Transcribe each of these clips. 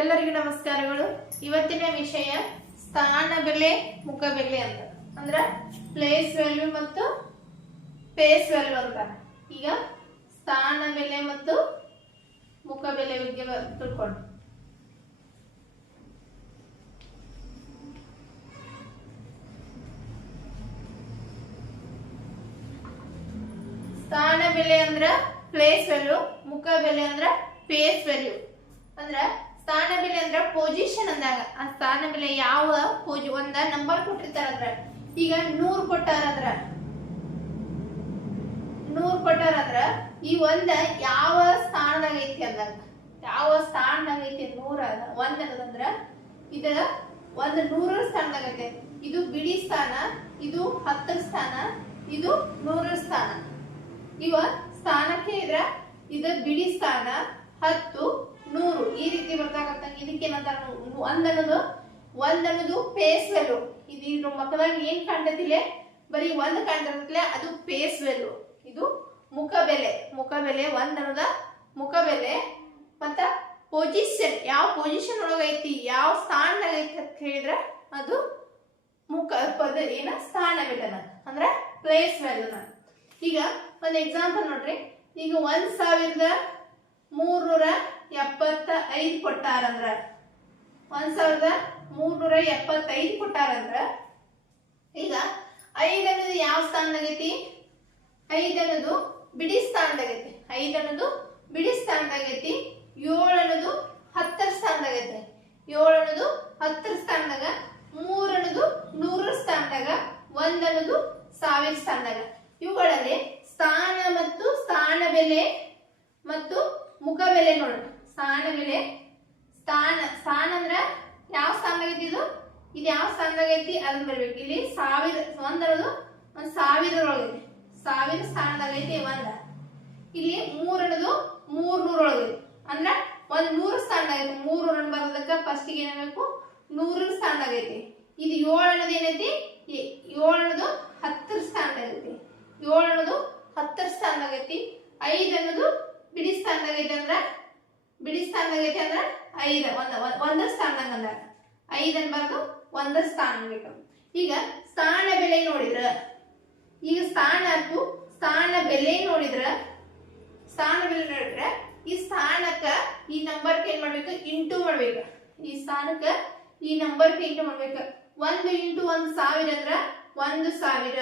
ಎಲ್ಲರಿಗೂ ನಮಸ್ಕಾರಗಳು. ಇವತ್ತಿನ ವಿಷಯ ಸ್ಥಾನ ಬೆಲೆ, ಮುಖ ಬೆಲೆ ಅಂತ. ಅಂದ್ರ ಪ್ಲೇಸ್ ವ್ಯಾಲ್ಯೂ ಮತ್ತು ಫೇಸ್ ವ್ಯಾಲ್ಯೂ ಅಂತ. ಈಗ ಸ್ಥಾನ ಬೆಲೆ ಮತ್ತು ಮುಖ ಬೆಲೆ ಬಗ್ಗೆ ತಿಳ್ಕೊಂಡು ಸ್ಥಾನ ಬೆಲೆ ಅಂದ್ರ ಪ್ಲೇಸ್ ವ್ಯಾಲ್ಯೂ ಮುಖ ಬೆಲೆ ಅಂದ್ರ ಫೇಸ್ ವ್ಯಾಲ್ಯೂ ಅಂದ್ರ ಸ್ಥಾನ ಬೆಲೆ ಅಂದ್ರ ಪೊಸಿಷನ್ ಅಂದಾಗ. ಆ ಸ್ಥಾನ ಬೆಲೆ ಯಾವ ಪೊಜಿ ಒಂದ ನಂಬರ್ ಕೊಟ್ಟಿರ್ತಾರ ಅದ್ರ. ಈಗ ನೂರ್ ಕೊಟ್ಟಾರ ಅದ್ರ. ನೂರ್ ಕೊಟ್ಟಾರ ಅದ್ರ. ಈ ಒಂದ ಯಾವ ಸ್ಥಾನದಾಗ ಐತಿ ಅಂದಾಗ ಯಾವ ಸ್ಥಾನದಾಗ ಐತಿ ನೂರ ಒಂದ್ ಅನ್ನೋದಂದ್ರ ಇದ ಒಂದ್ ನೂರರ ಸ್ಥಾನದಾಗ ಐತೆ. ಇದು ಬಿಡಿ ಸ್ಥಾನ, ಇದು ಹತ್ತರ ಸ್ಥಾನ, ಇದು ನೂರರ ಸ್ಥಾನ. ಇವ ಸ್ಥಾನಕ್ಕೆ ಇದ್ರ, ಇದ ಬಿಡಿ ಸ್ಥಾನ, ಹತ್ತು ನೂರು ಈ ರೀತಿ ಬರ್ತಾಕಂತ ಇದಕ್ಕೇನಂತಾರ ಒಂದ್ ಅನ್ನೋದು ಒಂದ್ ಅನ್ನೋದು ಪೇಸ್ ವ್ಯಾಲ್ಯೂ ಇದು ಮಕ್ಕಳಾಗ ಏನ್ ಕಾಣ್ತತಿಲೆ? ಬರೀ ಒಂದ್ ಕಾಣ್ತಿರ್ತಲೆ ಅದು ಪೇಸ್ ವ್ಯಾಲ್ಯೂ ಇದು ಮುಖ ಬೆಲೆ. ಮುಖ ಬೆಲೆ ಒಂದ್ ಅನ್ನೋದ ಮುಖ ಬೆಲೆ, ಮತ್ತ ಪೊಸಿಷನ್ ಯಾವ ಪೊಸಿಷನ್ ಒಳಗೈತಿ, ಯಾವ ಸ್ಥಾನದಾಗ ಐತಿ ಅಂತ ಹೇಳಿದ್ರೆ ಅದು ಮುಖ ಪದ ಏನ? ಸ್ಥಾನ ಬೆಲೆನ ಅಂದ್ರೆ ಪ್ಲೇಸ್ ವ್ಯಾಲ್ಯೂನ ಈಗ ಒಂದು ಎಕ್ಸಾಂಪಲ್ ನೋಡ್ರಿ. ಈಗ ಒಂದ್ ಸಾವಿರದ ಮೂರ್ನೂರ ಎಪ್ಪತ್ತ ಐದು ಕೊಟ್ಟಾರಂದ್ರ. ಒಂದ್ ಸಾವಿರದ ಮೂರ್ನೂರ ಎಪ್ಪತ್ತೈದು ಕೊಟ್ಟಾರಂದ್ರ. ಈಗ ಐದ್ ಅನ್ನೋದು ಯಾವ ಸ್ಥಾನದಾಗೈತಿ ಐದ್ ಅನ್ನೋದು ಬಿಡಿ ಸ್ಥಾನದಾಗೈತಿ ಐದ್ ಅನ್ನೋದು ಬಿಡಿ ಸ್ಥಾನದಾಗೈತಿ ಏಳು ಅನ್ನೋದು ಹತ್ತರ ಸ್ಥಾನದಾಗೈತಿ ಏಳು ಅನ್ನೋದು ಹತ್ತರ ಸ್ಥಾನದಾಗ ಮೂರ್ ಅನ್ನೋದು ನೂರರ ಸ್ಥಾನದಾಗ ಒಂದ್ ಅನ್ನೋದು ಸಾವಿರ ಸ್ಥಾನದಾಗ. ಇವುಗಳಲ್ಲಿ ಸ್ಥಾನ ಮತ್ತು ಸ್ಥಾನ ಬೆಲೆ ಮತ್ತು ಮುಖ ಬೆಲೆ ನೋಡೋಣ. ಸ್ಥಾನ ಮೇಲೆ ಸ್ಥಾನ ಸ್ಥಾನ ಅಂದ್ರ ಯಾವ ಸ್ಥಾನದಾಗೈತಿ ಇದು? ಇದು ಯಾವ ಸ್ಥಾನದಾಗೈತಿ ಅದನ್ನ ಬರ್ಬೇಕು. ಇಲ್ಲಿ ಸಾವಿರ, ಒಂದರದು, ಒಂದ್ ಸಾವಿರದೊಳಗೈತಿ ಸಾವಿರ ಸ್ಥಾನದಾಗೈತಿ ಒಂದ. ಇಲ್ಲಿ ಮೂರ್ ಅನ್ನೋದು ಮೂರ್ ನೂರೊಳಗೈತಿ ಅಂದ್ರ ಒಂದ್ ನೂರು ಸ್ಥಾನದಾಗೈತಿ ಮೂರು ರನ್ ಬರೋದಕ್ಕ ಫಸ್ಟ್ ಏನಾಗಬೇಕು ನೂರರ ಸ್ಥಾನದಾಗೈತಿ ಇದು ಏಳು ಅನ್ನೋದು ಏನೈತಿ? ಏಳು ಅನ್ನೋದು ಹತ್ತರ ಸ್ಥಾನದಾಗೈತಿ ಏಳನದು ಏಳು ಅನ್ನೋದು ಹತ್ತರ ಸ್ಥಾನದಾಗೈತಿ ಐದ್ ಅನ್ನೋದು ಬಿಡಿ ಸ್ಥಾನದಾಗೈತಿ ಅಂದ್ರ ಬಿಡಿ ಸ್ಥಾನದಾಗ ಐತಿ ಅಂದ್ರೆ ಐದ, ಒಂದ, ಒಂದ್- ಸ್ಥಾನದಾಗ ಅಂದಾಗ ಐದ್ ಅನ್ಬಾರ್ದು ಒಂದ ಸ್ಥಾನ ಈಗ ಸ್ಥಾನ ಬೆಲೆ ನೋಡಿದ್ರ, ಈಗ ಸ್ಥಾನ ಆಯ್ತು, ಸ್ಥಾನ ಬೆಲೆ ನೋಡಿದ್ರ, ಸ್ಥಾನ ಬೆಲೆ ನೋಡಿದ್ರ ಈ ಸ್ಥಾನಕ್ಕ ಈ ನಂಬರ್ಗೆ ಏನ್ ಮಾಡ್ಬೇಕು? ಇಂಟು ಮಾಡ್ಬೇಕು. ಈ ಸ್ಥಾನಕ್ಕ ಈ ನಂಬರ್ಗೆ ಇಂಟು ಮಾಡ್ಬೇಕು. ಒಂದು ಇಂಟು ಒಂದು ಸಾವಿರ ಅಂದ್ರ ಒಂದು ಸಾವಿರ.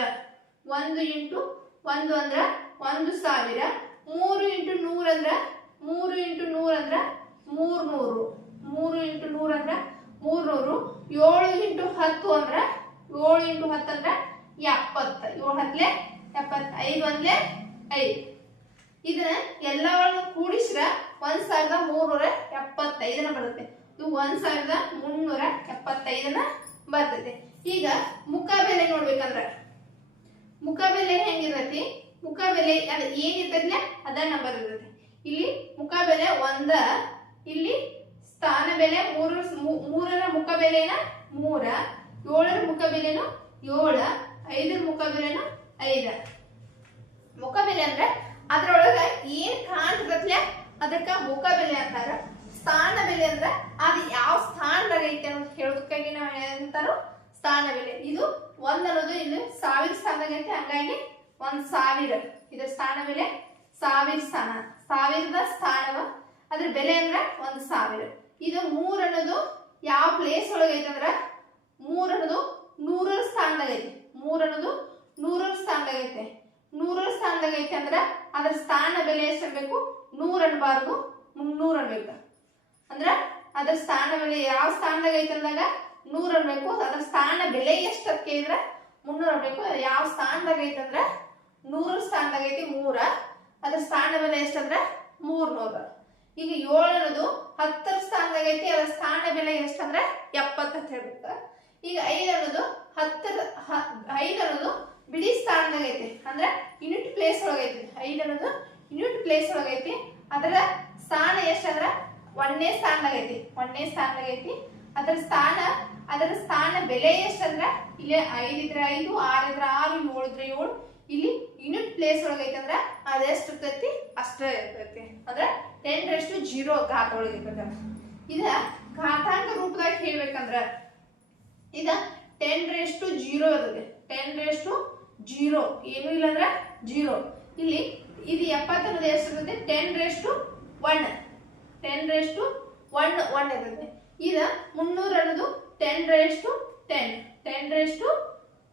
ಒಂದು ಇಂಟು ಒಂದು ಅಂದ್ರ ಒಂದು ಸಾವಿರ. ಮೂರು ಇಂಟು ನೂರ ಅಂದ್ರ ಮೂರು ಇಂಟು ನೂರ ಅಂದ್ರೆ ಮೂರು ನೂರು. ಮೂರು ಇಂಟು ನೂರ ಅಂದ್ರೆ ಮೂರು ನೂರು. ಏಳು ಇಂಟು ಹತ್ತು ಅಂದ್ರೆ ಏಳು ಇಂಟು ಹತ್ತು ಅಂದ್ರೆ ಎಪ್ಪತ್ತು. ಏಳು ಹತ್ಲೆ ಎಪ್ಪತ್ತು. ಐದು ಒಂದ್ಲೆ ಐದು. ಇದನ್ನ ಎಲ್ಲವನ್ನು ಕೂಡಿಸ್ರ ಒಂದ್ ಸಾವಿರದ ಮೂರ್ನೂರ ಎಪ್ಪತ್ತೈದನ ಬರುತ್ತೆ. ಇದು ಒಂದ್ ಸಾವಿರದ ಮುನ್ನೂರ ಎಪ್ಪತ್ತೈದನ ಬರ್ತೈತೆ. ಈಗ ಮುಖ ಬೆಲೆ ನೋಡ್ಬೇಕಂದ್ರೆ. ಮುಖ ಬೆಲೆ ಹೆಂಗಿರತಿ ಮುಖ ಬೆಲೆ ಅದ ಏನಿರ್ತೈತಿಲ್ಲ ಅದ ನಂಬರ್ ಇರ್ತೈತಿ ಇಲ್ಲಿ ಮುಖ ಬೆಲೆ ಒಂದ, ಇಲ್ಲಿ ಸ್ಥಾನ ಬೆಲೆ ಮೂರ ಮೂರರ ಮುಖ ಬೆಲೆನ ಮೂರ, ಏಳರ ಮುಖ ಬೆಲೆನು ಏಳ, ಐದರ ಮುಖ ಬೆಲೆನು ಐದ. ಮುಖ ಬೆಲೆ ಅಂದ್ರೆ ಅದ್ರೊಳಗ ಏನ್ ಕಾಣ್ತದತ್ಲೆ ಅದಕ್ಕ ಮುಖ ಬೆಲೆ ಅಂತಾರ. ಸ್ಥಾನ ಬೆಲೆ ಅಂದ್ರೆ ಅದು ಯಾವ ಸ್ಥಾನದಾಗ ಐತೆ ಅಂತ ಹೇಳೋದಕ್ಕಾಗಿ ನಾವು ಏನಂತಾರೋ ಸ್ಥಾನ ಬೆಲೆ. ಇದು ಒಂದ್ ಅನ್ನೋದು ಇಲ್ಲಿ ಸಾವಿರ ಸ್ಥಾನದಾಗ ಐತೆ, ಹಂಗಾಗಿ ಒಂದ್ ಸಾವಿರ. ಇದ್ರ ಸ್ಥಾನ ಬೆಲೆ ಸಾವಿರ ಸ್ಥಾನ. ಸಾವಿರದ ಸ್ಥಾನವ? ಅದ್ರ ಬೆಲೆ ಅಂದ್ರೆ ಒಂದು ಸಾವಿರ. ಇದು ಮೂರ್ ಅನ್ನೋದು ಯಾವ ಪ್ಲೇಸ್ ಒಳಗೆ ಐತೆ ಅಂದ್ರ? ಮೂರ್ ಅನ್ನೋದು ನೂರರ ಸ್ಥಾನದಾಗ ಐತಿ. ಮೂರ್ ಅನ್ನೋದು ನೂರರ ಸ್ಥಾನದಾಗ ಐತೆ. ನೂರರ ಸ್ಥಾನದಾಗ ಐತೆ ಅಂದ್ರ ಅದ್ರ ಸ್ಥಾನ ಬೆಲೆ ಎಷ್ಟು ಅನ್ಬೇಕು ನೂರ್ ಅನ್ಬಾರ್ದು, ಮುನ್ನೂರ್ ಅನ್ಬೇಕು. ಅಂದ್ರ ಅದ್ರ ಸ್ಥಾನ ಬೆಲೆ ಯಾವ ಸ್ಥಾನದಾಗ ಐತೆ ಅಂದಾಗ ನೂರ್ ಅನ್ಬೇಕು. ಅದ್ರ ಸ್ಥಾನ ಬೆಲೆ ಎಷ್ಟು ಅಂತ ಕೇಳಿದ್ರ ಮುನ್ನೂರ್ ಅನ್ಬೇಕು. ಯಾವ ಸ್ಥಾನದಾಗ ಅಂದ್ರ ನೂರರ ಸ್ಥಾನದಾಗ ಐತಿ, ಮೂರ. ಅದ್ರ ಸ್ಥಾನ ಬೆಲೆ ಎಷ್ಟಂದ್ರೆ? ಮೂರ್ ನೂರ ಈಗ ಏಳು ಅನ್ನೋದು ಹತ್ತರ ಸ್ಥಾನದಾಗ ಐತಿ, ಅದ್ರ ಸ್ಥಾನ ಬೆಲೆ ಎಷ್ಟಂದ್ರೆ? ಎಪ್ಪತ್ತ ಅಂತ ಹೇಳುತ್ತೆ ಈಗ ಐದ್ ಅನ್ನೋದು ಹತ್ತರ ಅನ್ನೋದು ಬಿಡಿ ಸ್ಥಾನದಾಗ ಐತಿ. ಅಂದ್ರೆ ಯುನಿಟ್ ಪ್ಲೇಸ್ ಒಳಗೈತಿ ಐದ್ ಅನ್ನೋದು ಯೂನಿಟ್ ಪ್ಲೇಸ್ ಒಳಗೈತಿ ಅದರ ಸ್ಥಾನ ಎಷ್ಟಂದ್ರ? ಒಂದನೇ ಸ್ಥಾನದಾಗ ಐತಿ. ಒಂದನೇ ಸ್ಥಾನದಾಗ ಐತಿ. ಅದರ ಸ್ಥಾನ ಅದರ ಸ್ಥಾನ ಬೆಲೆ ಎಷ್ಟಂದ್ರ? ಇಲ್ಲಿ ಐದಿದ್ರೆ ಐದು ಆರ್ ಇದ್ರ ಆರು, ಏಳಿದ್ರೆ ಏಳು. ಪ್ಲೇಸ್ ಒಳಗೈತಂದ್ರ ಅದೆಷ್ಟು ಇರ್ತೈತಿ? ಅಷ್ಟೇ ಇರ್ತೈತಿ. ಅಂದ್ರೆ ಟೆನ್ ರಷ್ಟು ಜೀರೋ ಘಾತ ಒಳಗೆ ಇರ್ತೈತಿ. ಇದ ಘಾತಾಂಕ ರೂಪದಾಗ ಹೇಳ್ಬೇಕಂದ್ರ ಇದ ಟೆನ್ ರೇಸ್ಟು ಜೀರೋ ಇರುತ್ತೆ. Ten raised to zero. ಏನು ಇಲ್ಲ ಅಂದ್ರೆ ಜೀರೋ. ಇಲ್ಲಿ, ಇದು ಎಪ್ಪತ್ತರದ್ದು ಎಷ್ಟು ಇರುತ್ತೆ? Ten raised to one ten raised to one one ಇರುತ್ತೆ. ಇದು ಮುನ್ನೂರ ಅನ್ನೋದು ten raised to ten ten raised to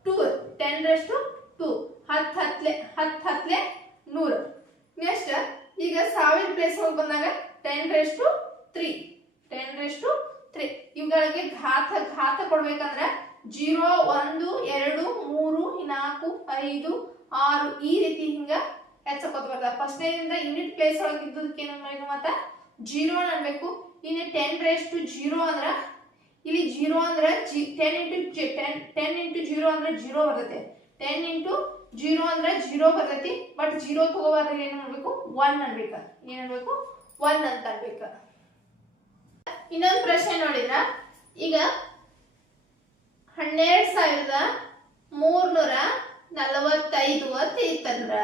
two ten raised to two ಹತ್ತು ಹತ್ಲೆ ಹತ್ತು ಹತ್ಲೆ ನೂರು. ನೆಕ್ಸ್ಟ್ ಈಗ ಸಾವಿರ ಪ್ಲೇಸ್ ಹೋಗಿ ಬಂದಾಗ ten raised to three ten raised to three ಇವುಗಳಿಗೆ ಘಾತ ಘಾತ ಕೊಡ್ಬೇಕಂದ್ರೆ ಜೀರೋ, ಒಂದು, ಎರಡು, ಮೂರು, ನಾಲ್ಕು, ಐದು, ಆರು ಈ ರೀತಿ ಹಿಂಗ ಹೆಚ್ಚಕೋತ ಬರ್ತದೆ ಫಸ್ಟ್ನೇದಿಂದ ಯೂನಿಟ್ ಪ್ಲೇಸ್ ಒಳಗೆ ಇದ್ದದಕ್ಕೆ ಏನ್ ಮತ್ತೆ ಜೀರೋ ಅನ್ಬೇಕು ಇನ್ನು ಟೆನ್ ರೇಸ್ ಟು ಜೀರೋ ಅಂದ್ರೆ ಇಲ್ಲಿ ಜೀರೋ ಅಂದ್ರೆ G ten into ten ten into zero ಅಂದ್ರೆ ಜೀರೋ ಬರುತ್ತೆ. ಟೆನ್ ಇಂಟು ಜೀರೋ ಅಂದ್ರೆ ಜೀರೋ ಬರ್ತೈತಿ ಬಟ್ ಜೀರೋ ತಗೋಬಾರ್ದು ಏನ್ ಅನ್ಬೇಕು ಒನ್ ಅನ್ಬೇಕ. ಏನ್ ಅನ್ಬೇಕು? ಒನ್ ಅಂತ ಅನ್ಬೇಕ. ಇನ್ನೊಂದು ಪ್ರಶ್ನೆ ನೋಡಿದ್ರ? ಈಗ ಹನ್ನೆರಡು ಸಾವಿರದ ಮೂರ್ನೂರ ನಲವತ್ತೈದು ಅಂತ ಇತ್ತಂದ್ರ.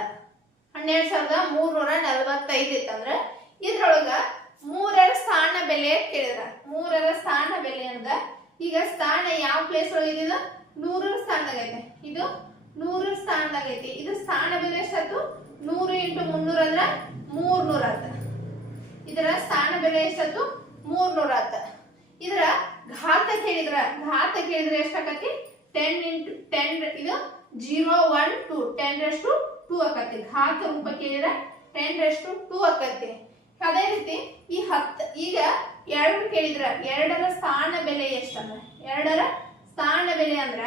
ಹನ್ನೆರಡ್ ಸಾವಿರದ ಮೂರ್ನೂರ ನಲವತ್ತೈದು ಇತ್ತಂದ್ರ, ಇದ್ರೊಳಗ ಮೂರರ ಸ್ಥಾನ ಬೆಲೆ ಕೇಳಿದ್ರ. ಮೂರರ ಸ್ಥಾನ ಬೆಲೆ ಅಂದ್ರ, ಈಗ ಸ್ಥಾನ ಯಾವ ಪ್ಲೇಸ್ ಒಳಗೆ ಇದೆ ನೂರರ ಸ್ಥಾನದಾಗೈತೆ ಇದು ನೂರರ ಸ್ಥಾನದಾಗ ಐತಿ ಇದು ಸ್ಥಾನ ಬೆಲೆ ಎಷ್ಟಾಯ್ತು ನೂರು ಇಂಟು ಮುನ್ನೂರ ಅಂದ್ರ ಮೂರ್ನೂರ ಆತ. ಇದರ ಸ್ಥಾನ ಬೆಲೆ ಎಷ್ಟಾಯ್ತು ಮೂರ್ನೂರ ಆತ. ಇದರ ಘಾತ ಕೇಳಿದ್ರ ಘಾತ ಕೇಳಿದ್ರೆ ಎಷ್ಟಾಕತಿ? ಟೆನ್ ಇಂಟು ಟೆನ್ ಇದು ಜೀರೋ ಒನ್ ಟು ಟೆನ್ ರಷ್ಟು ಟೂ ಆಕತಿ. ಘಾತ ರೂಪ ಕೇಳಿದ್ರೆ ಟೆನ್ ರಷ್ಟು ಟೂ ಆಕತಿ. ಅದೇ ರೀತಿ ಈ ಹತ್ತು, ಈಗ ಎರಡು ಕೇಳಿದ್ರ, ಎರಡರ ಸ್ಥಾನ ಬೆಲೆ ಎಷ್ಟಂದ್ರ? ಎರಡರ ಸ್ಥಾನ ಬೆಲೆ ಅಂದ್ರ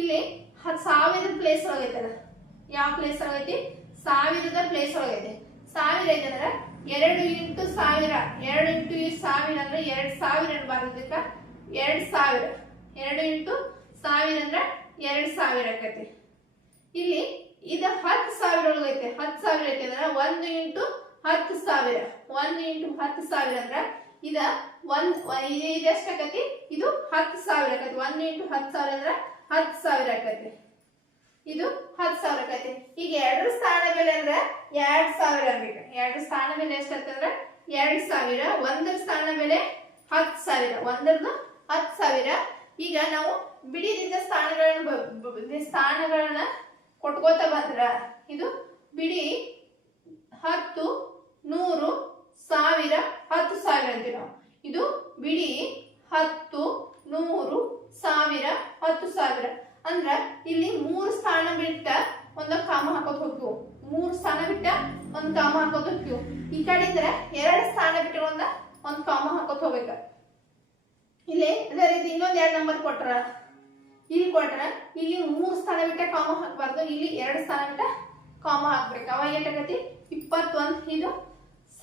ಇಲ್ಲಿ ಹತ್ ಸಾವಿರದ ಪ್ಲೇಸ್ ಒಳಗೈತಲ್ಲ ಯಾವ ಪ್ಲೇಸ್ ಒಳಗೈತಿ? ಸಾವಿರದ ಪ್ಲೇಸ್ ಒಳಗೈತಿ. ಸಾವಿರ ಐತೆ ಅಂದ್ರ ಎರಡು ಇಂಟು ಸಾವಿರ. ಎರಡು ಇಂಟು ಸಾವಿರ ಅಂದ್ರೆ ಎರಡ್ ಸಾವಿರ ಬರೋದಕ್ಕ ಎರಡ್ ಸಾವಿರ. ಎರಡು ಇಂಟು ಸಾವಿರ ಅಂದ್ರ ಎರಡ್ ಸಾವಿರ ಆಕತಿ. ಇಲ್ಲಿ ಇದು ಹತ್ತು ಸಾವಿರ ಒಳಗೈತೆ. ಹತ್ತು ಸಾವಿರ ಐತೆ ಅಂದ್ರ ಒಂದು ಇಂಟು ಹತ್ತು ಸಾವಿರ. ಒಂದು ಇಂಟು ಹತ್ತು ಸಾವಿರ ಅಂದ್ರ ಇದ ಒಂದ್, ಇದು ಎಷ್ಟು ಆಕತಿ? ಇದು ಹತ್ತು ಸಾವಿರ ಆಕತಿ. ಒಂದು ಇಂಟು ಹತ್ತು ಸಾವಿರ ಅಂದ್ರ ಹತ್ತು ಸಾವಿರ ಆಕತಿ. ಇದು ಹತ್ತು ಸಾವಿರ ಆಕತಿ. ಈಗ ಎರಡು ಸ್ಥಾನ ಬೆಲೆ ಅಂದ್ರೆ ಎರಡ್ ಸಾವಿರ ಅನ್ಬೇಕು ಎರಡು ಸ್ಥಾನ ಬೆಲೆ ಎಷ್ಟಂತಂದ್ರ ಎರಡ್ ಸಾವಿರ. ಒಂದರ ಸ್ಥಾನ ಬೆಲೆ ಹತ್ತು ಸಾವಿರ. ಒಂದರದ್ದು ಹತ್ತು ಸಾವಿರ. ಈಗ ನಾವು ಬಿಡಿದಿಂದ ಸ್ಥಾನಗಳನ್ನು ಸ್ಥಾನಗಳನ್ನ ಕೊಟ್ಕೋತ ಬಂದ್ರ ಇದು ಬಿಡಿ ಹತ್ತು, ನೂರು, ಸಾವಿರ, ಹತ್ತು ಸಾವಿರ ಅಂತೀವಿ ನಾವು. ಇದು ಬಿಡಿ ಹತ್ತು, ನೂರು ಸಾವಿರ, ಹತ್ತು ಸಾವಿರ. ಅಂದ್ರ ಇಲ್ಲಿ ಮೂರು ಸ್ಥಾನ ಬಿಟ್ಟ ಒಂದ ಕಾಮ ಹಾಕೋತ ಹೋಗ್ತೀವಿ ಮೂರು ಸ್ಥಾನ ಬಿಟ್ಟ ಒಂದ್ ಕಾಮ ಹಾಕೋತ ಹೋಗ್ತೀವಿ ಈ ಕಡೆ ಇದ್ರ ಎರಡು ಸ್ಥಾನ ಬಿಟ್ಟರೆ ಒಂದ ಒಂದ್ ಕಾಮ ಹಾಕೋತ ಹೋಗ್ಬೇಕ. ಇಲ್ಲಿ ಅದೇ ರೀತಿ ಇನ್ನೊಂದ್ ಎರಡ್ ನಂಬರ್ ಕೊಟ್ರ. ಇಲ್ಲಿ ಕೊಟ್ರ ಇಲ್ಲಿ ಮೂರು ಸ್ಥಾನ ಬಿಟ್ಟ ಕಾಮ ಹಾಕ್ಬಾರ್ದು. ಇಲ್ಲಿ ಎರಡು ಸ್ಥಾನ ಬಿಟ್ಟ ಕಾಮ ಹಾಕ್ಬೇಕು. ಅವಾಗ ಏನಾಗತಿ ಇಪ್ಪತ್ತೊಂದ್, ಇದು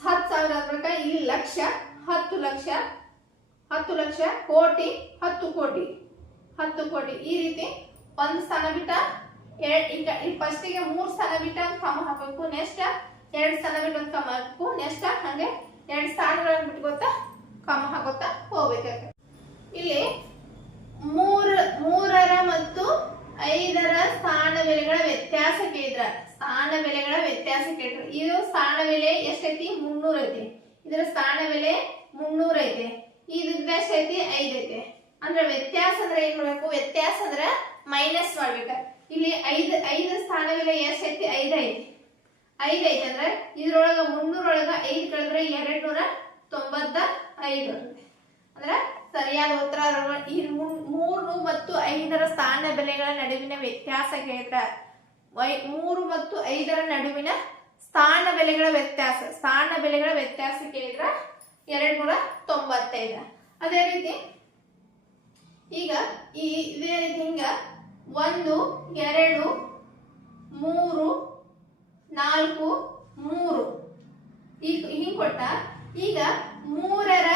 ಹತ್ತು ಸಾವಿರ ಆಗ್ಬೇಕ. ಇಲ್ಲಿ ಲಕ್ಷ, ಹತ್ತು ಲಕ್ಷ ಹತ್ತು ಲಕ್ಷ ಕೋಟಿ, ಹತ್ತು ಕೋಟಿ. ಹತ್ತು ಕೋಟಿ. ಈ ರೀತಿ ಒಂದು ಸ್ಥಾನ ಬಿಟ್ಟ ಎರಡ್ ಫಸ್ಟಿಗೆ ಮೂರು ಸ್ಥಾನ ಬಿಟ್ಟ ಅಂತ ಹಾಕಬೇಕು. ನೆಕ್ಸ್ಟ್ ಎರಡು ಸ್ಥಾನ ಬಿಟ್ಟು ಒಂದು ಹಾಕಬೇಕು. ನೆಕ್ಸ್ಟ್ ಹಂಗೆ ಎರಡು ಸ್ಥಾನಗಳನ್ನ ಬಿಟ್ಕೊತ ಕಾಮ ಹಾಕೋತ ಹೋಗ್ಬೇಕಾಗ ಇಲ್ಲಿ ಮೂರ, ಮೂರರ ಮತ್ತು ಐದರ ಸ್ಥಾನ ಬೆಲೆಗಳ ವ್ಯತ್ಯಾಸ ಕೇಳಿದ್ರ. ಸ್ಥಾನ ಬೆಲೆಗಳ ವ್ಯತ್ಯಾಸ ಕೇಳಿದ್ರ. ಇದು ಸ್ಥಾನ ಬೆಲೆ ಎಷ್ಟೈತಿ? ಮುನ್ನೂರ ಐತಿ ಇದರ ಸ್ಥಾನ ಬೆಲೆ ಮುನ್ನೂರ ಐತಿ ಇದು ಐತಿ ಐದ್ ಐತಿ. ಅಂದ್ರೆ ವ್ಯತ್ಯಾಸ ಅಂದ್ರೆ ಏನ್ ಮಾಡ್ಬೇಕು? ವ್ಯತ್ಯಾಸ ಅಂದ್ರೆ ಮೈನಸ್ ಮಾಡ್ಬೇಕ. ಇಲ್ಲಿ ಐದ್, ಐದು ಸ್ಥಾನವಿಲ್ಲ ಎಷ್ಟ್ ಐತಿ? ಐದ್ ಐತಿ. ಐದ್ ಐತಿ ಅಂದ್ರೆ ಇದ್ರೊಳಗ ಮುನ್ನೂರೊಳಗ ಐದ್ ಕಳೆದ್ರೆ ಎರಡ್ ನೂರ ತೊಂಬತ್ತ ಐದು. ಅಂದ್ರೆ ಸರಿಯಾದ ಉತ್ತರ ಮೂರು ಮತ್ತು ಐದರ ಸ್ಥಾನ ಬೆಲೆಗಳ ನಡುವಿನ ವ್ಯತ್ಯಾಸ ಕೇಳಿದ್ರ ಮೂರು ಮತ್ತು ಐದರ ನಡುವಿನ ಸ್ಥಾನ ಬೆಲೆಗಳ ವ್ಯತ್ಯಾಸ, ಸ್ಥಾನ ಬೆಲೆಗಳ ವ್ಯತ್ಯಾಸ ಕೇಳಿದ್ರ ಎರಡ್ ನೂರ ತೊಂಬತ್ತೈದು. ಅದೇ ರೀತಿ ಈಗ ಈ ಇದೇ ರೀತಿ ಹಿಂಗ ಒಂದು, ಎರಡು, ಮೂರು, ನಾಲ್ಕು, ಮೂರು. ಈಗ ಹಿಂಗ್ ಕೊಟ್ಟ. ಈಗ ಮೂರರ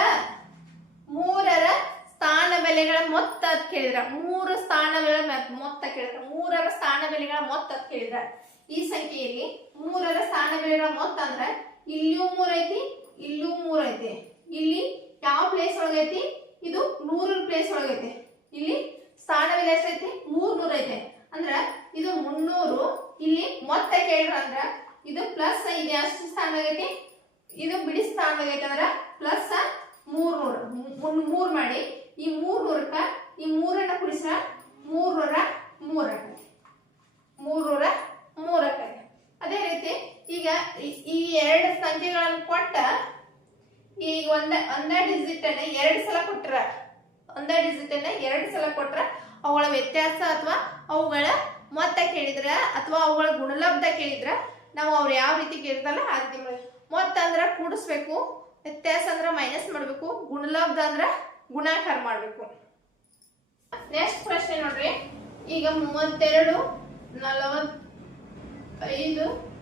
ಮೂರರ ಸ್ಥಾನ ಬೆಲೆಗಳ ಮೊತ್ತ ಅದ್ ಕೇಳಿದ್ರ. ಮೂರು ಸ್ಥಾನ ಮೊತ್ತ ಕೇಳಿದ್ರ. ಮೂರರ ಸ್ಥಾನ ಬೆಲೆಗಳ ಮೊತ್ತ ಅದ್ ಕೇಳಿದ್ರ. ಈ ಸಂಖ್ಯೆಯಲ್ಲಿ ಮೂರರ ಸ್ಥಾನ ಬೆಲೆಗಳ ಮೊತ್ತ ಅಂದ್ರೆ ಇಲ್ಲಿಯೂ ಮೂರೈತಿ ಇಲ್ಲೂ ಮೂರೈತಿ. ಇಲ್ಲಿ ಯಾವ ಪ್ಲೇಸ್ ಒಳಗೈತಿ? ಇದು ನೂರರ ಪ್ಲೇಸ್ ಒಳಗೈತಿ. ಇಲ್ಲಿ ಸ್ಥಾನ ಬೆಲೆ ಐತಿ ಮೂರ್ ನೂರ ಐತೆ. ಅಂದ್ರ ಇದು ಮುನ್ನೂರು, ಇಲ್ಲಿ ಮೊತ್ತ ಕೇಳ್ರ ಅಂದ್ರ ಇದು ಪ್ಲಸ್ ಇದು ಅಷ್ಟು ಸ್ಥಾನ ಆಗೈತಿ? ಇದು ಬಿಡಿ ಸ್ಥಾನ ಆಗೈತೆ ಅಂದ್ರ ಪ್ಲಸ್ ಮೂರ್ ನೂರ ಮೂರ್ ಮಾಡಿ. ಈ ಮೂರ್ ನೂರಕ್ಕ ಈ ಮೂರನ್ನ ಕುಡಿಸ್ರ ಮೂರ್ ನೂರ ಮೂರ ಮೂರ್ ನೂರ ಅದೇ ರೀತಿ ಈಗ ಈ ಎರಡು ಸಂಖ್ಯೆಗಳನ್ನು ಕೊಟ್ಟ ಈ ಒಂದ, ಒಂದೇ ಡಿಜಿಟ್ ಅನ್ನ ಎರಡು ಸಲ ಕೊಟ್ರ. ಒಂದೇ ಡಿಜಿಟ್ ಅನ್ನ ಎರಡು ಸಲ ಕೊಟ್ರ ಅವುಗಳ ವ್ಯತ್ಯಾಸ ಅಥವಾ ಅವುಗಳ ಮೊತ್ತ ಕೇಳಿದ್ರ ಅಥವಾ ಅವುಗಳ ಗುಣಲಬ್ಧ ಕೇಳಿದ್ರ ನಾವು ಅವ್ರು ಯಾವ ರೀತಿ ಕೇಳ್ತಲ್ಲ ಆ ರೀತಿ ಮೊತ್ತ ಅಂದ್ರ ಕೂಡಿಸ್ಬೇಕು, ವ್ಯತ್ಯಾಸ ಅಂದ್ರ ಮೈನಸ್ ಮಾಡ್ಬೇಕು, ಗುಣಲಬ್ಧ ಅಂದ್ರ ಗುಣಾಕಾರ ಮಾಡ್ಬೇಕು. ನೆಕ್ಸ್ಟ್ ಪ್ರಶ್ನೆ ನೋಡ್ರಿ. ಈಗ ಮೂವತ್ತೆರಡು ನಲವತ್ತೈದು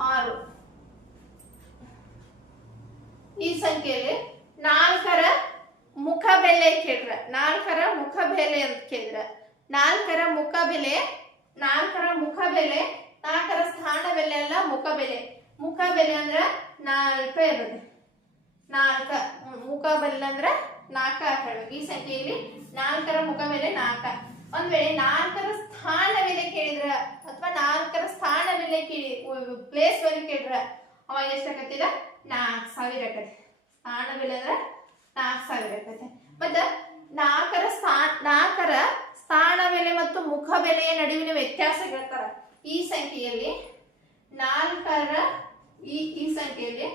ಆರು. ಈ ಸಂಖ್ಯೆಯಲ್ಲಿ ನಾಲ್ಕರ ಮುಖ ಬೆಲೆ ಕೇಳ್ರ. ನಾಲ್ಕರ ಮುಖ ಬೆಲೆ ಅಂತ ಕೇಳಿದ್ರ. ನಾಲ್ಕರ ಮುಖ ಬೆಲೆ ನಾಲ್ಕರ ಮುಖ ಬೆಲೆ ನಾಲ್ಕರ ಸ್ಥಾನ ಬೆಲೆ ಅಲ್ಲ ಮುಖ ಬೆಲೆ ಮುಖ ಬೆಲೆ ಅಂದ್ರ ನಾಲ್ಕ ಇರೋದು ನಾಲ್ಕ ಮುಖ ಬೆಲೆ ಅಂದ್ರ ನಾಲ್ಕ ಹೇಳ್ಬೇಕು. ಈ ಸಂಖ್ಯೆಯಲ್ಲಿ ನಾಲ್ಕರ ಮುಖ ಬೆಲೆ ನಾಲ್ಕ. ಒಂದ್ ವೇಳೆ ನಾಲ್ಕರ ಸ್ಥಾನ ಬೆಲೆ ಕೇಳಿದ್ರ ಅಥವಾ ನಾಲ್ಕರ ಸ್ಥಾನ ಬೆಲೆ ಕೇಳಿ ಪ್ಲೇಸ್ ಬೆಲೆ ಕೇಳಿದ್ರ ಅವಾಗ ಎಷ್ಟಾಗತ್ತಿದ ನಾಲ್ಕು ಸಾವಿರ ಆಕತಿ. ಸ್ಥಾನ ಬೆಲೆ ಅಂದ್ರ ನಾಲ್ಕು ಸಾವಿರ ಆಕತಿ. ಮತ್ತ ನಾಲ್ಕರ ಸ್ಥಾನ ನಾಲ್ಕರ ಸ್ಥಾನ ಬೆಲೆ ಮತ್ತು ಮುಖ ಬೆಲೆಯ ನಡುವಿನ ವ್ಯತ್ಯಾಸ ಹೇಳ್ತಾರ. ಈ ಸಂಖ್ಯೆಯಲ್ಲಿ ನಾಲ್ಕರ, ಈ ಈ ಸಂಖ್ಯೆಯಲ್ಲಿ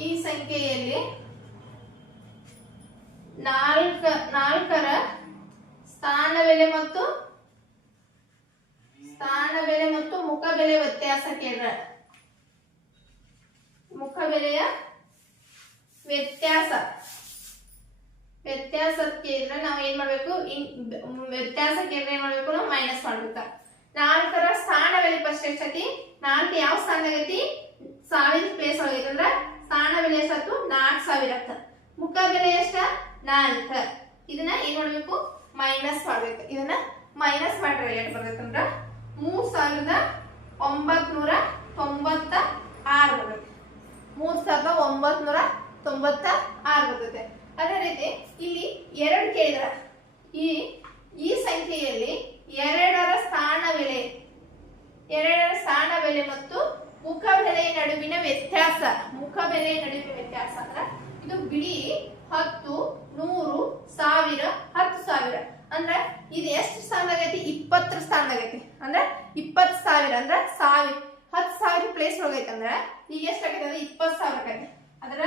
ಈ ಸಂಖ್ಯೆಯಲ್ಲಿ ನಾಲ್ಕ, ನಾಲ್ಕರ ಸ್ಥಾನ ಬೆಲೆ ಮತ್ತು ಸ್ಥಾನ ಬೆಲೆ ಮತ್ತು ಮುಖ ಬೆಲೆ ವ್ಯತ್ಯಾಸ ಕೇಂದ್ರ. ಮುಖ ಬೆಲೆಯ ವ್ಯತ್ಯಾಸ. ವ್ಯತ್ಯಾಸ ಕೇಂದ್ರ ನಾವು ಏನ್ ಮಾಡ್ಬೇಕು? ವ್ಯತ್ಯಾಸ ಕೇಂದ್ರ ಏನ್ ಮಾಡ್ಬೇಕು? ನಾವು ಮೈನಸ್ ಮಾಡ್ಬೇಕ. ನಾಲ್ಕರ ಸ್ಥಾನ ಬೆಲೆ ಫಸ್ಟ್ ಎಷ್ಟೈತಿ ನಾಲ್ಕು ಯಾವ ಸ್ಥಾನದಾಗೈತಿ ಸಾವಿರ ಪ್ಲೇಸ್ ಒಳಗೈತಿ ಅಂದ್ರ ಸ್ಥಾನ ಬೆಲೆ ಎಷ್ಟಾಯ್ತು ನಾಲ್ಕು ಸಾವಿರ ಮುಖ ಬೆಲೆ ಎಷ್ಟ? ನಾಲ್ಕ. ಇದನ್ನ ಏನ್ ಮಾಡ್ಬೇಕು? ಮೈನಸ್ ಮಾಡ್ಬೇಕು. ಇದನ್ನ ಮೈನಸ್ ಮಾಡ್ರೆ ಎಷ್ಟು ಬರ್ತೈತಂದ್ರ ಮೂರ್ ಸಾವಿರದ ಒಂಬತ್ನೂರ ತೊಂಬತ್ತ ಆರು ಬರ್ತೈತಿ. ಮೂರ್ ಸಾವಿರದ ಒಂಬತ್ನೂರ ತೊಂಬತ್ತ ಆರು ಬರ್ತೈತೆ. ಅದೇ ರೀತಿ ಇಲ್ಲಿ ಎರಡು ಕೇಳಿದ್ರ. ಈ ಈ ಸಂಖ್ಯೆಯಲ್ಲಿ ಎರಡರ ಸ್ಥಾನ ಬೆಲೆ, ಎರಡರ ಸ್ಥಾನ ಬೆಲೆ ಮತ್ತು ಮುಖ ಬೆಲೆಯ ನಡುವಿನ ವ್ಯತ್ಯಾಸ. ಮುಖ ಬೆಲೆಯ ನಡುವಿನ ವ್ಯತ್ಯಾಸ ಅಂದ್ರ ಇದು ಬಿಡಿ ಹತ್ತು, ನೂರು ಸಾವಿರ, ಹತ್ತು ಸಾವಿರ. ಅಂದ್ರೆ ಇದು ಎಷ್ಟು ಸ್ಥಾನದಾಗೈತಿ ಇಪ್ಪತ್ತರ ಸ್ಥಾನದಾಗೈತಿ ಅಂದ್ರೆ ಇಪ್ಪತ್ತು ಸಾವಿರ, ಅಂದ್ರೆ ಸಾವಿರ ಹತ್ತು ಸಾವಿರ ಪ್ಲೇಸ್ ಒಳಗೈತೆ ಅಂದ್ರೆ ಈಗ ಎಷ್ಟಾಗೈತೆ ಅಂದ್ರೆ ಇಪ್ಪತ್ತು ಸಾವಿರ ಆಕೈತಿ ಅದರ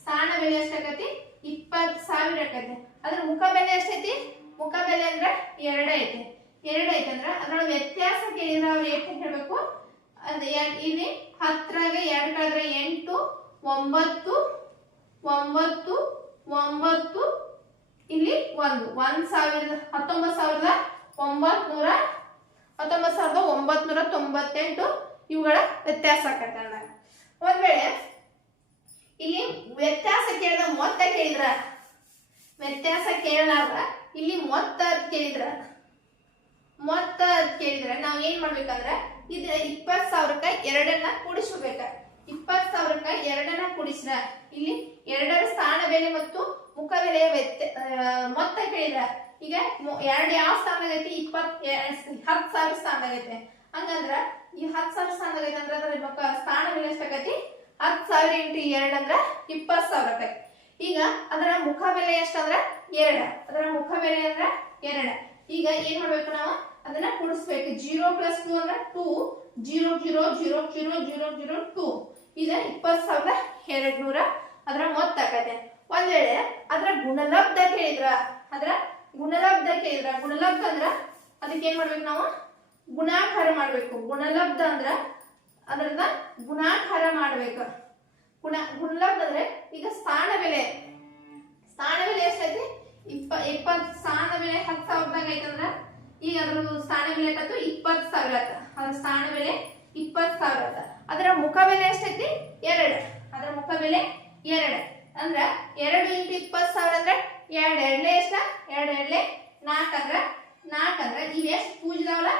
ಸ್ಥಾನ ಬೆಲೆ ಎಷ್ಟಾಗೈತಿ ಇಪ್ಪತ್ತು ಸಾವಿರ ಆಕೈತಿ ಅದ್ರ ಮುಖ ಬೆಲೆ ಎಷ್ಟೈತಿ ಮುಖ ಬೆಲೆ ಅಂದ್ರೆ ಎರಡೇ ಐತಿ. ಎರಡೇ ಐತೆ ಅಂದ್ರೆ ಅದ್ರೊಳಗೆ ವ್ಯತ್ಯಾಸ ಕೇಳಿದ್ರೆ ಅವ್ರು ಎಷ್ಟು ಹೇಳ್ಬೇಕು? ಇಲ್ಲಿ ಹತ್ತರಾಗ ಎರಡು ಕಳೆದ್ರೆ ಎಂಟು, ಒಂಬತ್ತು ಒಂಬತ್ತು ಒಂಬತ್ತು ಇಲ್ಲಿ ಒಂದು, ಒಂದ್ ಸಾವಿರದ ಹತ್ತೊಂಬತ್ ಸಾವಿರದ ಒಂಬತ್ ನೂರ ಹತ್ತೊಂಬತ್ ಸಾವಿರದ ಒಂಬತ್ ನೂರ ತೊಂಬತ್ತೆಂಟು ಇವುಗಳ ವ್ಯತ್ಯಾಸ ಅಂದಾಗ ಒಂದ್ ವೇಳೆ ಇಲ್ಲಿ ವ್ಯತ್ಯಾಸ ಕೇಳಿದ ಮೊತ್ತ ಕೇಳಿದ್ರ? ವ್ಯತ್ಯಾಸ ಕೇಳಲಾರ್ದ? ಇಲ್ಲಿ ಮೊತ್ತ ಕೇಳಿದ್ರ? ಮೊತ್ತ ಕೇಳಿದ್ರೆ. ನಾವ್ ಏನ್ ಮಾಡ್ಬೇಕಂದ್ರ ಇದ ಇಪ್ಪತ್ ಸಾವಿರಕ್ಕ ಎರಡನ್ನ ಕೂಡಿಸ್ಬೇಕ. ಇಪ್ಪತ್ ಸಾವಿರಕ್ಕ ಎರಡನ್ನ ಕೂಡಿಸ್ರ ಇಲ್ಲಿ ಎರಡರ ಸ್ಥಾನ ಬೆಲೆ ಮತ್ತು ಮುಖ ಬೆಲೆಯ ವ್ಯತ್ಯ ಮೊತ್ತ ಕೇಳಿದ್ರ. ಈಗ ಎರಡ್ ಯಾವ ಸ್ಥಾನದಾಗೈತಿ ಇಪ್ಪತ್ ಹತ್ತು ಸಾವಿರ ಸ್ಥಾನದಾಗೈತೆ ಹಂಗಂದ್ರ ಈ ಹತ್ತು ಸಾವಿರ ಸ್ಥಾನದಾಗೈತೆ ಅಂದ್ರ ಅದ್ರ ಸ್ಥಾನ ಬೆಲೆ ಎಷ್ಟಾಗೈತಿ ಹತ್ತು ಸಾವಿರ ಇಂಟು ಎರಡ್ ಅಂದ್ರ ಇಪ್ಪತ್ ಸಾವಿರ ರೂಪಾಯಿ. ಈಗ ಅದರ ಮುಖ ಬೆಲೆ ಎಷ್ಟಂದ್ರ ಎರಡ. ಅದರ ಮುಖ ಬೆಲೆ ಅಂದ್ರ ಎರಡ. ಈಗ ಏನ್ ಮಾಡ್ಬೇಕು ನಾವು? ಅದನ್ನ ಕೂಡಿಸ್ಬೇಕು ಜೀರೋ ಪ್ಲಸ್ ಟೂ ಅಂದ್ರ two. Zero zero zero zero zero zero, two. ಇದ ಇಪ್ಪತ್ ಸಾವಿರದ ಎರಡ್ ನೂರ ಅದರ ಮೊತ್ತ ಆಕತೆ ಒಂದ್ ವೇಳೆ ಅದರ ಗುಣಲಬ್ಧ ಕೇಳಿದ್ರ ಅದರ ಗುಣಲಬ್ಧ ಕೇಳಿದ್ರ ಗುಣಲಬ್ಧ ಅಂದ್ರ ಅದಕ್ಕೆ ಏನ್ ಮಾಡ್ಬೇಕು ನಾವು? ಗುಣಾಕಾರ ಮಾಡ್ಬೇಕು. ಗುಣಲಬ್ಧ ಅಂದ್ರ ಅದರದ ಗುಣಾಕಾರ ಮಾಡ್ಬೇಕು. ಗುಣ, ಗುಣಲಬ್ಧ ಅಂದ್ರೆ ಈಗ ಸ್ಥಾನ ಬೆಲೆ. ಸ್ಥಾನ ಬೆಲೆ ಎಷ್ಟೈತಿ ಇಪ್ಪ ಇಪ್ಪತ್ ಸ್ಥಾನ ಬೆಲೆ ಹತ್ತು ಸಾವಿರದಾಗ ಐತಂದ್ರ ಈಗ ಅದ್ರ ಸ್ಥಾನ ಬೆಲೆ ಆಯ್ತು ಇಪ್ಪತ್ ಸಾವಿರ ಆತ ಅದ್ರ ಸ್ಥಾನ ಬೆಲೆ ಇಪ್ಪತ್ ಸಾವಿರ ಅದರ ಮುಖ ಬೆಲೆ ಎಷ್ಟೈತಿ ಎರಡು. ಅದರ ಮುಖ ಬೆಲೆ ಎರಡು. ಅಂದ್ರ ಎರಡು ಇಂಟು ಇಪ್ಪತ್ತು ಸಾವಿರ ಅಂದ್ರೆ ಎರಡು ಎರಡ್ಲೆ ಎಷ್ಟ? ಎರಡು ಎರಡ್ಲೆ ನಾಲ್ಕಂದ್ರೆ ನಾಲ್ಕಂದ್ರೆ ನಾಲ್ಕು ಅಂದ್ರ ಇವ್ ಎಷ್ಟು ಪೂಜಿದಾವಲ್ಲ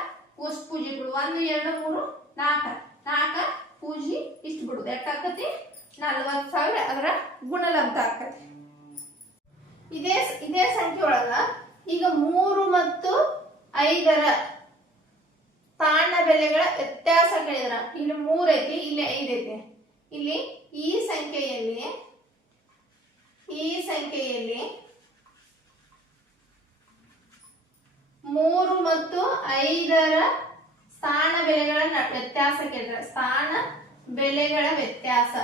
ಅಷ್ಟು ಪೂಜೆ ಬಿಡು. ಒಂದು, ಎರಡು, ಮೂರು, ನಾಲ್ಕ. ನಾಲ್ಕ ಪೂಜಿ ಇಷ್ಟು ಬಿಡುದು ಎಷ್ಟಾಕತಿ ನಲ್ವತ್ತು ಸಾವಿರ ಅದರ ಗುಣಲಬ್ಧ ಆಕತಿ ಇದೇ ಇದೇ ಸಂಖ್ಯೆ ಒಳಗ ಈಗ ಮೂರು ಮತ್ತು ಐದರ ತಾಣ ಬೆಲೆಗಳ ವ್ಯತ್- ವ್ಯತ್ಯಾಸ ಕೇಳಿದ್ರ. ಇಲ್ಲಿ ಮೂರೈತಿ ಇಲ್ಲಿ ಐದೈತಿ ಇಲ್ಲಿ ಈ ಸಂಖ್ಯೆಯಲ್ಲಿ ಈ ಸಂಖ್ಯೆಯಲ್ಲಿ ಮೂರು ಮತ್ತು ಐದರ ಸ್ಥಾನ ಬೆಲೆಗಳ ವ್ಯತ್ಯಾಸ ಕೇಳಿದ್ರೆ ಸ್ಥಾನ ಬೆಲೆಗಳ ವ್ಯತ್ಯಾಸ.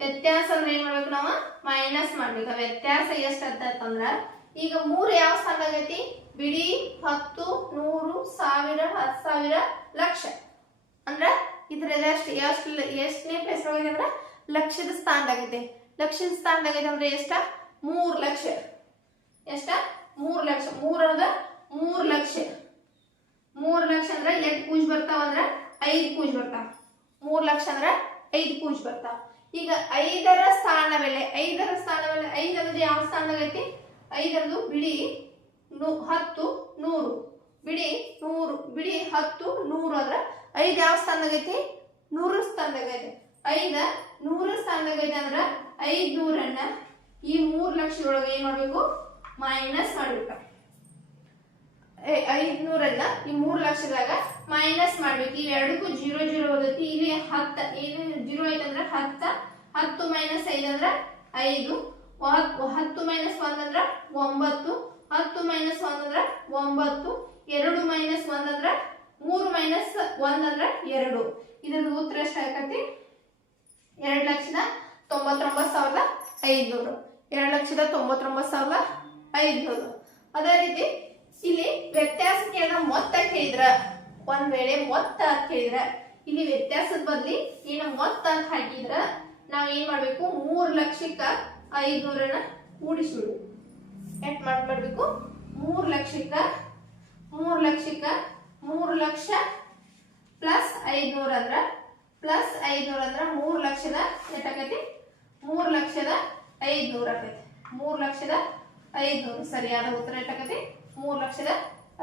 ವ್ಯತ್ಯಾಸ ಅಂದ್ರೆ ಏನ್ ಮಾಡ್ಬೇಕು ನಾವು? ಮೈನಸ್ ಮಾಡ್ಬೇಕು. ವ್ಯತ್ಯಾಸ ವ್ಯತ್ಯಾಸ ಎಷ್ಟಂತಂದ್ರ ಈಗ ಮೂರು ಯಾವ ಸ್ಥಾನ ಆಗೈತಿ ಬಿಡಿ, ಹತ್ತು, ನೂರು, ಸಾವಿರ, ಹತ್ತು ಸಾವಿರ, ಲಕ್ಷ. ಅಂದ್ರ ಇದ್ರ ಎಷ್ಟು? ಎಷ್ಟು ಎಷ್ಟನೇ ಪ್ಲೇಸ್ ಹೋಗಿದೆ ಅಂದ್ರ ಲಕ್ಷದ ಸ್ಥಾನದಾಗೈತೆ ಲಕ್ಷದ ಸ್ಥಾನದಾಗೈತೆ ಅಂದ್ರೆ ಎಷ್ಟ? ಮೂರ್ ಲಕ್ಷ. ಎಷ್ಟ? ಮೂರ್ ಲಕ್ಷ. ಮೂರ್ ಅನ್ನೋದ ಮೂರ್ ಲಕ್ಷ. ಮೂರ್ ಲಕ್ಷ ಅಂದ್ರ ಎಂಟ್ ಪೂಜ್ ಬರ್ತಾವ ಅಂದ್ರ ಐದ್ ಪೂಜ್ ಬರ್ತಾವ. ಮೂರ್ ಲಕ್ಷ ಅಂದ್ರ ಐದ್ ಪೂಜ್ ಬರ್ತಾವ. ಈಗ ಐದರ ಸ್ಥಾನ ಬೆಲೆ ಐದರ ಸ್ಥಾನ ಬೆಲೆ ಐದ್ ಅನ್ನೋದು ಯಾವ ಸ್ಥಾನದಾಗ ಐತಿ? ಐದರದು ಬಿಡಿ ಹತ್ತು, ನೂರು. ಬಿಡಿ ನೂರು ಬಿಡಿ ಹತ್ತು, ನೂರು ಅಂದ್ರ ಐದ್ ಯಾವ ಸ್ಥಾನದಾಗ ಐತಿ? ನೂರು ಸ್ಥಾನದಾಗ ಐತಿ. ಐದ ನೂರು ಸ್ಥಾನದಾಗ ಐತಿ ಅಂದ್ರ ಐದ್ ನೂರನ್ನ ಈ ಮೂರ್ ಲಕ್ಷದೊಳಗೆ ಏನ್ ಮಾಡ್ಬೇಕು? ಮೈನಸ್ ಮಾಡ್ಬೇಕು. ಐದ್ನೂರನ್ನ ಈ ಮೂರ್ ಲಕ್ಷದಾಗ ಮೈನಸ್ ಮಾಡ್ಬೇಕು. ಇವೆರಡಕ್ಕೂ ಜೀರೋ ಜೀರೋ ಓದತಿ ಇಲ್ಲಿ ಹತ್ತ, ಏನು ಜೀರೋ ಐತಂದ್ರ ಹತ್ತ, ಹತ್ತು ಮೈನಸ್ ಐದ್ ಅಂದ್ರ ಐದು, ಹತ್- ಹತ್ತು ಮೈನಸ್ ಒಂದ್ ಅಂದ್ರ ಒಂಬತ್ತು, ಹತ್ತು ಮೈನಸ್ ಒಂದ್ ಅಂದ್ರ ಒಂಬತ್ತು, ಎರಡು ಮೈನಸ್ ಒಂದ್ ಅಂದ್ರ ಮೂರು ಮೈನಸ್ ಒಂದ್ ಅಂದ್ರ ಎರಡು. ಇದ್ರದ್ದು ಉತ್ತರ ಎಷ್ಟ ಆಕತಿ ಎರಡ್ ಲಕ್ಷದ ತೊಂಬತ್ತೊಂಬತ್ತು ಸಾವಿರದ ಐದುನೂರು ಎರಡು ಲಕ್ಷದ ತೊಂಬತ್ತೊಂಬತ್ತು ಸಾವಿರದ ಐದ್ನೂರು ಅದೇ ರೀತಿ ಇಲ್ಲಿ ವ್ಯತ್ಯಾಸ ಕೇಳಿದ ಮೊತ್ತ ಕೇಳಿದ್ರ? ಒಂದ್ ವೇಳೆ ಮೊತ್ತ ಅಂತ ಕೇಳಿದ್ರ. ಇಲ್ಲಿ ವ್ಯತ್ಯಾಸದ ಬದ್ಲಿ ಏನು ಮೊತ್ತ ಅಂತ ಹಾಕಿದ್ರ, ನಾವ್ ಏನ್ ಮಾಡ್ಬೇಕು? ಮೂರ್ ಲಕ್ಷಕ್ಕ ಐದ್ನೂರನ್ನ ಕೂಡಿಸಿಬಿಡು ಎಟ್ ಮಾಡ್ ಮೂರು ಲಕ್ಷಕ್ಕ, ಮೂರ್ ಲಕ್ಷಕ್ಕ ಮೂರ್ ಲಕ್ಷ ಪ್ಲಸ್ ಐದ್ನೂರ ಅಂದ್ರ ಪ್ಲಸ್ ಐದ್ನೂರ ಅಂದ್ರ ಮೂರ್ ಲಕ್ಷದ ಎಷ್ಟಾಕೈತಿ ಮೂರ್ ಲಕ್ಷದ ಐದ್ನೂರ ಆಕೈತಿ ಮೂರ್ ಲಕ್ಷದ ಐದ್ನೂರು. ಸರಿಯಾದ ಉತ್ತರ ಇಟ್ಟಕತಿ ಮೂರ್ ಲಕ್ಷದ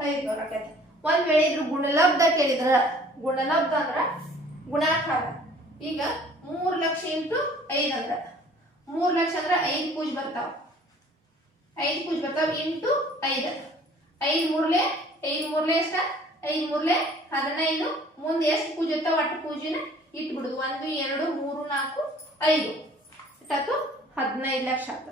ಐದ್ನೂರ ಆಕೈತಿ. ಒಂದ್ ವೇಳೆ ಇದ್ರ ಗುಣಲಬ್ಧ ಕೇಳಿದ್ರ, ಗುಣಲಬ್ಧ ಅಂದ್ರ ಗುಣಾಕಾರ. ಈಗ ಮೂರ್ ಲಕ್ಷ ಇಂಟು ಐದ್ ಅಂದ್ರ. ಮೂರ್ ಲಕ್ಷ ಅಂದ್ರ ಐದ್ ಪೂಜ್ ಬರ್ತಾವ. ಐದ್ ಪೂಜ್ ಬರ್ತಾವ ಇಂಟು ಐದ್. ಐದ್ ಮೂರ್ಲೆ ಐದ್ ಮೂರ್ಲೆ ಎಷ್ಟ? ಐದ್ ಮೂರ್ಲೆ ಹದಿನೈದು. ಮುಂದೆ ಎಷ್ಟು ಪೂಜೆ ಇರ್ತಾವ? ಒಟ್ಟು ಪೂಜೆನ ಇಟ್ಬಿಡುದು. ಒಂದು, ಎರಡು, ಮೂರು, ನಾಲ್ಕು, ಐದು. ಎಷ್ಟಾಯ್ತು ಹದಿನೈದು ಲಕ್ಷ